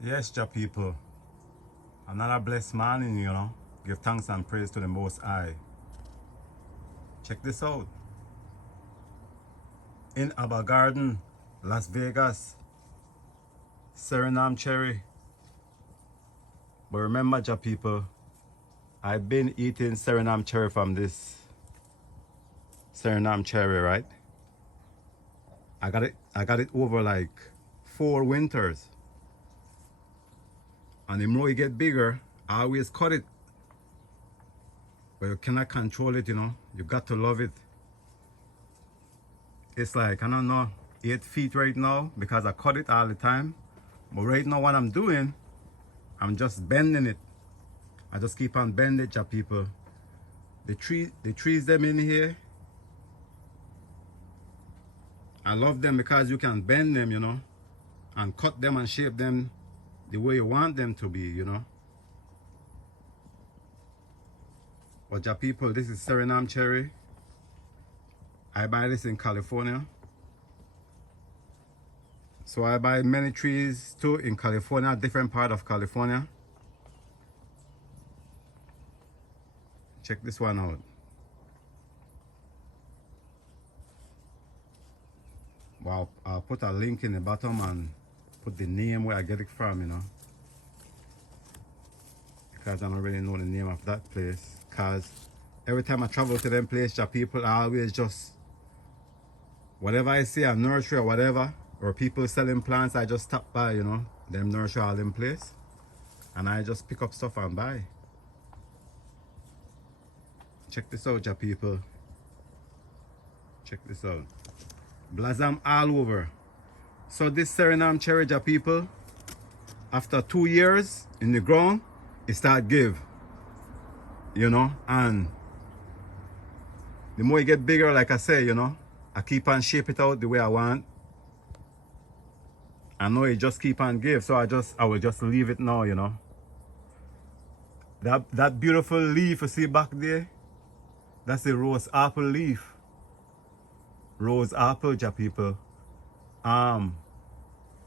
Yes, Jah people. Another blessed morning, Give thanks and praise to the Most High. Check this out. In Abah Garden, Las Vegas, Surinam cherry. But remember, Jah people, I've been eating Surinam cherry from this Surinam cherry, right? I got it over like 4 winters. And the more you get bigger, I always cut it. But you cannot control it, You got to love it. It's like, I don't know, 8 feet right now because I cut it all the time. But right now what I'm doing, I'm just bending it. I just keep on bending it, Jah people. The trees them in here, I love them because you can bend them, and cut them and shape them the way you want them to be, But Jah people, this is Surinam cherry. I buy this in California. So I buy many trees too in California, different part of California. Check this one out. Wow, I'll put a link in the bottom and put the name where I get it from, Because I don't really know the name of that place. Because every time I travel to them place, Jah people, I always just, whatever I see, a nursery or whatever, or people selling plants, I just stop by, them nursery all in place. And I just pick up stuff and buy. Check this out, Jah people. Check this out. Blossom all over. So this Surinam cherry, Jah people, after 2 years in the ground, it start give. And the more you get bigger, like I say, I keep on shape it out the way I want. I know it just keep on give, so I will just leave it now, That beautiful leaf you see back there, that's the rose apple leaf. Rose apple, Jah people.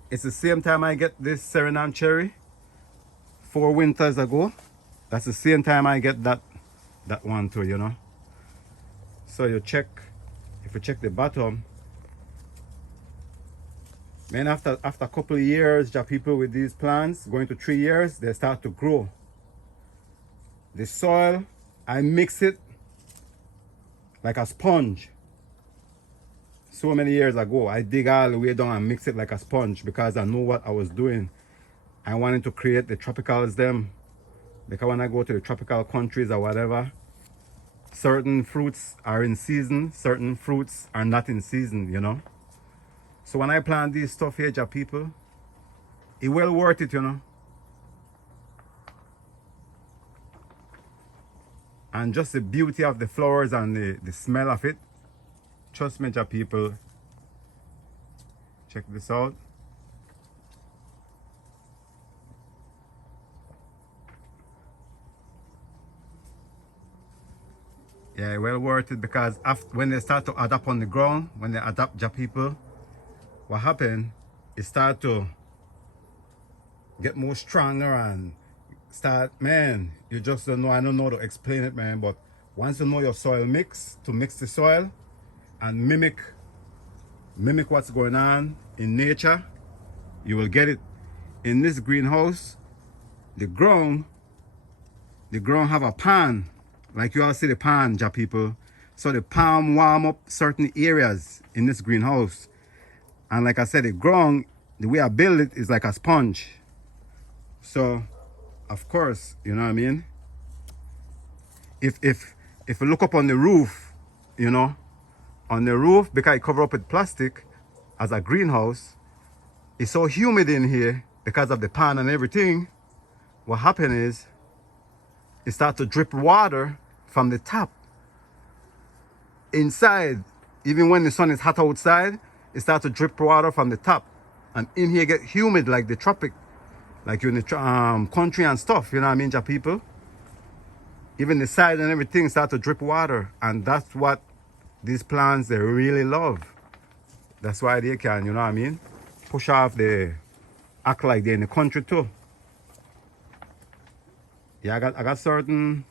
It's the same time I get this Surinam cherry 4 winters ago. That's the same time I get that one too, So if you check the bottom, man, after a couple of years, Jah people, with these plants, going to 3 years, they start to grow. The soil, I mix it like a sponge. So many years ago, I dig all the way down and mix it like a sponge because I know what I was doing. I wanted to create the tropicals them. Because when I go to the tropical countries or whatever, certain fruits are in season, certain fruits are not in season, So when I plant these stuff here, Jah people, it well worth it, And just the beauty of the flowers and the smell of it. Trust me, Jah people. Check this out. Yeah, well worth it because when they start to adapt on the ground, when they adapt, Jah people, what happened, it start to get more stronger and start, man, you just don't know, I don't know how to explain it, man, but once you know your soil mix, to mix the soil and mimic what's going on in nature, you will get it. In this greenhouse, the ground have a pan, like you all see the pan, Jah people. So the palm warm up certain areas in this greenhouse. And like I said, the ground, the way I build it is like a sponge. So, of course, you know what I mean? If you look up on the roof, on the roof, because I cover up with plastic as a greenhouse, it's so humid in here because of the pan and everything. What happened is, it starts to drip water from the top inside. Even when the sun is hot outside, it starts to drip water from the top, and in here get humid like the tropic, like you're in the country and stuff, you know what I mean, Jah people? Even the side and everything start to drip water, and that's what these plants, they really love. That's why they can, you know what I mean, push off the act like they're in the country too. Yeah, I got certain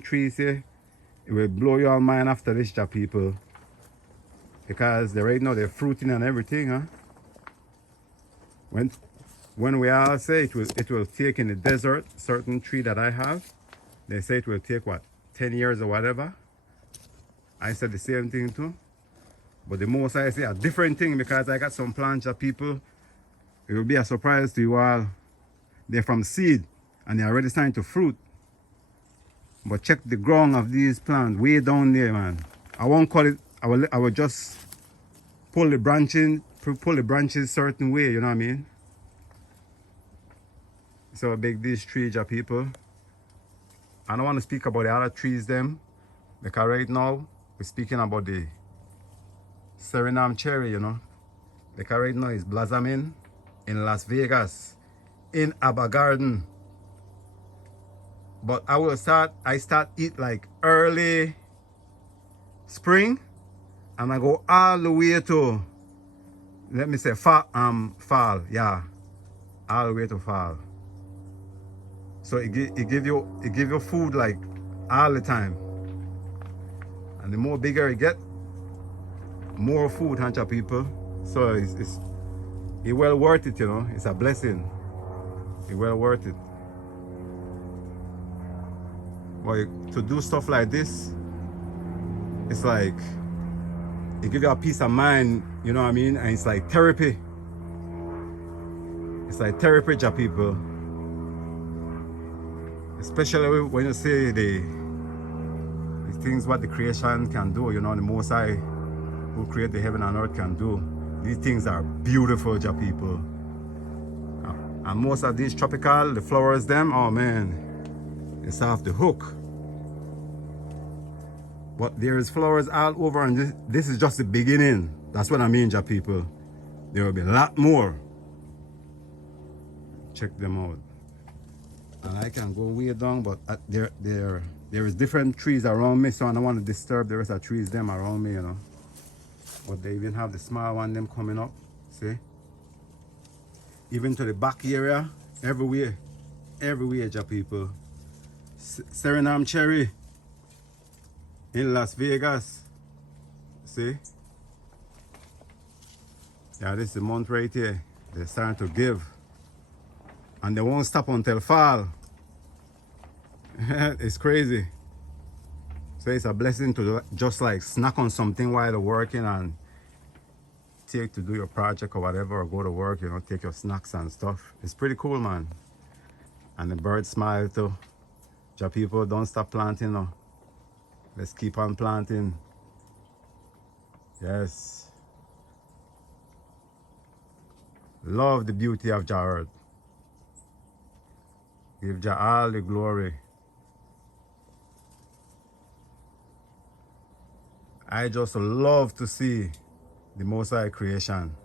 trees here. It will blow your mind after this, job people. Because they right now they're fruiting and everything, huh? When when we all say it will take in the desert, certain tree that I have, they say it will take what, 10 years or whatever. I said the same thing too. But the most I say a different thing because I got some plants that people, it will be a surprise to you all. They're from seed and they're already starting to fruit. But check the ground of these plants way down there, man. I won't call it, I will just pull the branches certain way, you know what I mean? So big these trees are people. I don't want to speak about the other trees them because right now we're speaking about the Surinam cherry, you know. Because right now it's blossoming in Las Vegas, in Abah Garden. But I start eat like early spring and I go all the way to, let me say fall, yeah, all the way to fall. So it give you food like all the time. And the more bigger it get, more food, hunter people. So it's well worth it, you know. It's a blessing. It's well worth it. But to do stuff like this, it's like it gives you a peace of mind, you know what I mean? And it's like therapy. It's like therapy to people. Especially when you see the things what the creation can do, you know, the Most High who create the heaven and earth can do. These things are beautiful, ja people. And most of these tropical, the flowers them, oh man, it's off the hook. But there is flowers all over and this is just the beginning. That's what I mean, ja people. There will be a lot more. Check them out. And I can go way down, but there is different trees around me, so I don't want to disturb the rest of the trees them around me, you know. But they even have the small one them coming up, see? Even to the back area, everywhere, ja people. Surinam cherry in Las Vegas, see? Yeah, this is the month right here. They're starting to give. And they won't stop until fall. It's crazy. So it's a blessing to just like snack on something while you're working and take to do your project or whatever, or go to work, you know, take your snacks and stuff. It's pretty cool, man. And the birds smile too. Ja people, don't stop planting now. Let's keep on planting. Yes. Love the beauty of Jah earth. Give Jah all the glory. I just love to see the Most High creation.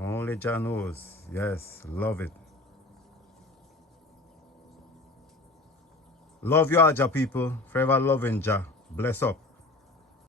Only Jah knows. Yes, love it. Love you all, Jah people. Forever loving Jah. Bless up.